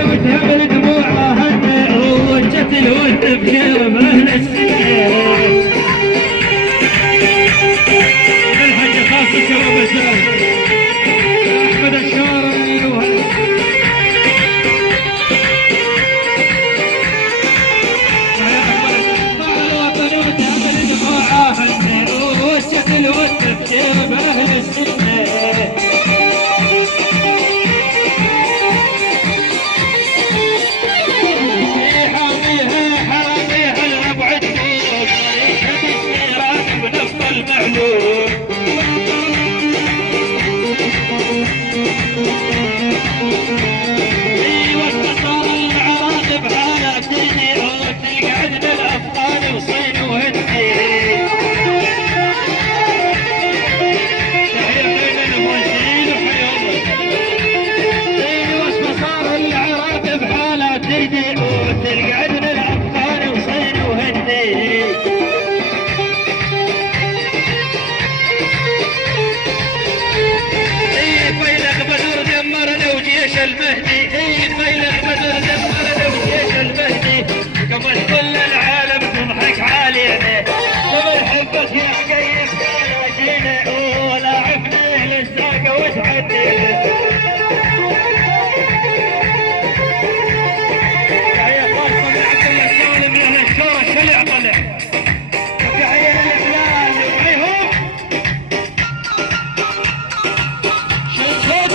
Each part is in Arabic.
وتهمل دموعها وجت الود بكرم اهل السنين. الحاج خاصة شباب الزلمة احمد الشارعي طال الوطن وتهمل دموعها وجت الود بكرم اهل السنين. المهدي فيلق بدر دمرنا وجيش المهدي قبل كل العالم تضحك علينا وبنحبك يا حقيق يا جينا ولا عفنا للساقه وتعدينا. تحية خاصة لعبد الله السالم من اهل الشورى الشلع طلع وتحية للفلان وعيهم شد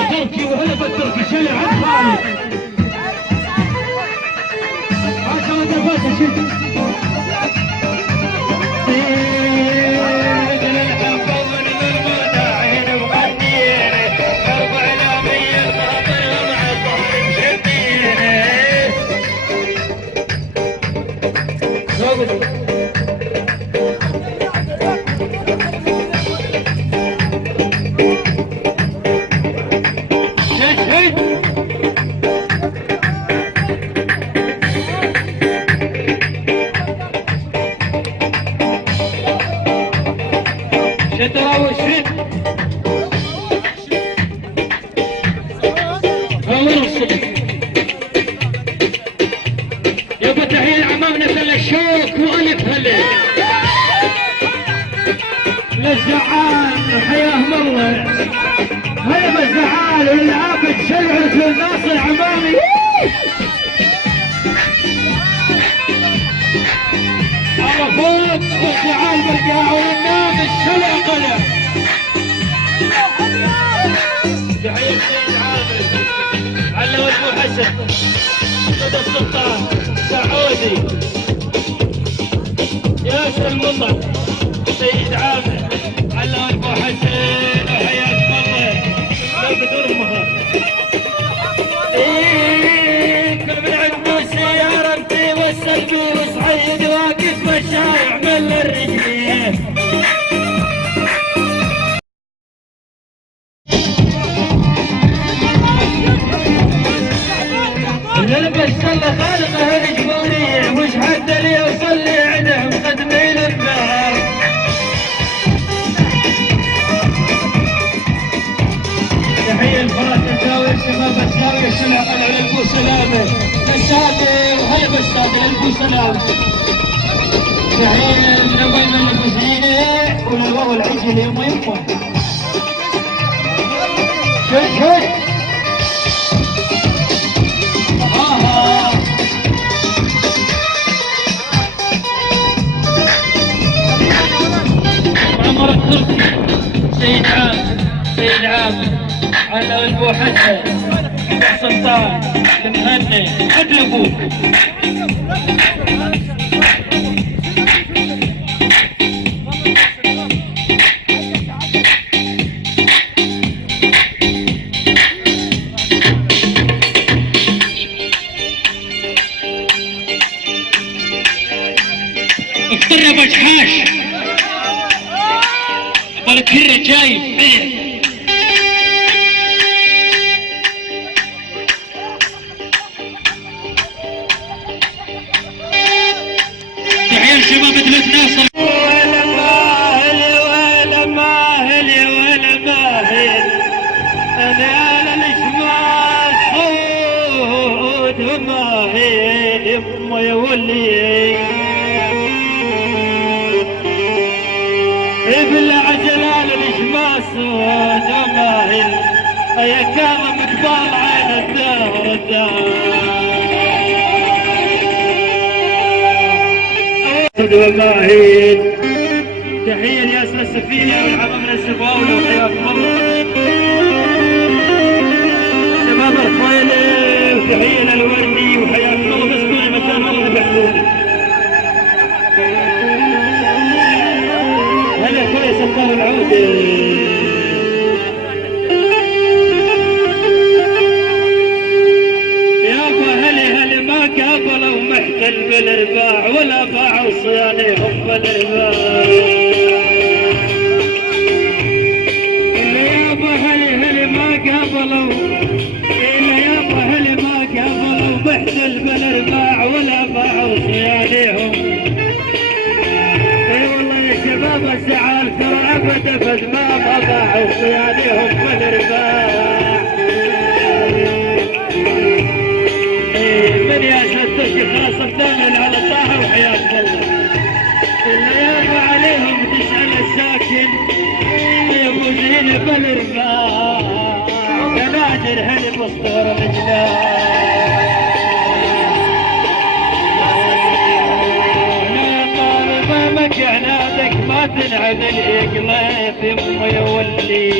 التركي وهلب التركي شلع عن خالد. ما شاء الله يابا تحية عمامنا كل الشوك والف هلا للزعال حياهم الله هيا بالزعال والعابد شلعت للناس العمامي عرفوك والزعال بالقاع والنام الشلع قلم تحية سيد عامر علو ابو حسن سيد السلطان سعودي ياسر المطر سيد عامر علو ابو حسن وحياكم الله لا بدرمها كل من عنده سيارة بيوصل بيه وصعيد واقف بالشارع من الرجلين نلبس صلى خالقه الجمهورية مش حد اللي يوصل لي عندهم قدمي للنار تحية الفرات الزاوية شباب الزاوية شلع طلع للبو سلامة بساتة وهلا بساتة للبو سلامة تحية من أبونا البوزينة وللبو العجل يما يما شد عمر التركي سيد عامر على ابو حسن سلطان المهني عدل ابوك اختار يا بجحاش الكر جاي تحية شباب مدينة ناصر ولا ماهل ولا ماهل ولا ماهل انا على الشمال حود وماهل يما يا ولي بالعجلال الاشماس وجماهل يا كان مقبال عين الدهر وماهل تحية لياسر السفينة والعمام من السفاولة وحياكم الله شباب الخويلة وتحية للوردي وحياكم الله بس كل مكان الله بحدودي هلا كويس الله العود يابا هلي ما قابلوا محتل بالرباع ولا باعوا صيانيهم بالرباع يابا هلي ما قابلوا يابا هلي ما قابلوا محتل بالرباع ولا باعوا صيانيهم شباب الزعال ترى ابد ما ضاعوا صياديهم بالرباع من يا شتوشي خلاص مدمن على الطاعه وحياة الله الليالي عليهم تسال الساكن يا ابو زين بالرباع تناجر هل مسطور الجنان عنادك ما تنعد الإقلاف يما يولي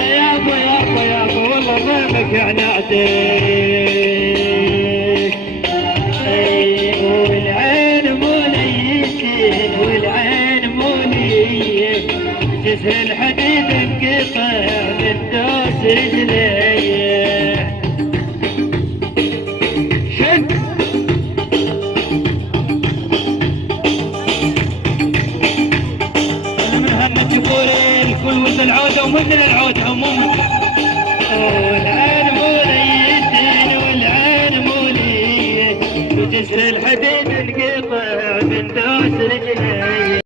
يابا يابا يابا والله ضيمك عنادك والعين موليتين والعين مولية جسر الحديد انقطع من دوس رجليه شد جسر الحديد انقطع من دوس رجلي.